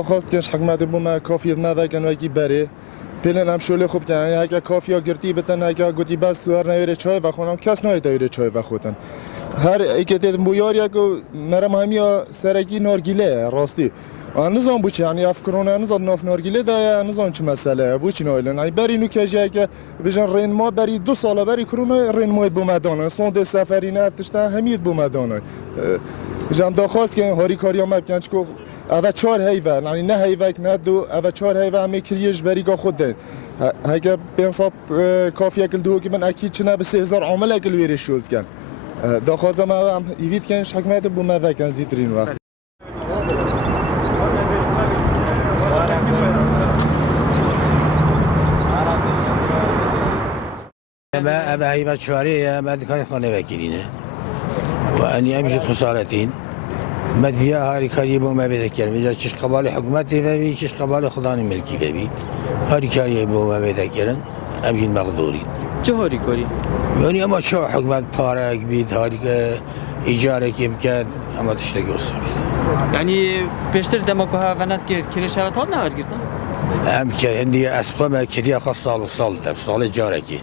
دخواست کنش حکمت بوم کافی نذاکن و کی بره پلن هم شله خوب کنن یعنی اگه کافیا گرتی بتن اگه گوتی بس سوار نویر چای و خونم کس نهایت نویر چای و خودن هر ایکتی بویاری اگه مرم همیا سرکی نارگیله راستی نظام بوچی یعنی افکرونه نظام ناف نارگیله دایا نظام چه مسئله بوچی نایلن یعنی بری نو کجی که بجن رین ما بری 2 سال بری کرونا رین موید بومدانه سوند سفری نفتشته همید بومدانه بجن داخواست که هاری کاریا مبکنش کو اول 4 هیوه یعنی نه هیوه نه دو اول 4 هیوه همه کریش بری گا خود دین اگه 500 کافی اکل دو که من اکید چنه به 3000 عامل اکل ویری شولد کن داخواست هم ایوید کنش حکمت بوم وکن زیترین وقت ما أبعي ما شهرية ما كانت خانة وكيلينه وأني أمشي خسارتين ما ديا هاري كاريبو ما بذكر إذا شش قبال حكومتي فبي شش قبال خداني ملكي فبي هاري كاريبو ما بذكرن أمشي المقدورين چه هاری کاری؟ يعني أما شو حكومت بارك بيت هاري إيجارة كيف كان أما تشتكي وصابت یعنی پیشتر دماغ ها ونات که کلیش هات نهار گرفتن؟ هم که عندي أسباب ما كريا خاصة سال ده سال جاركي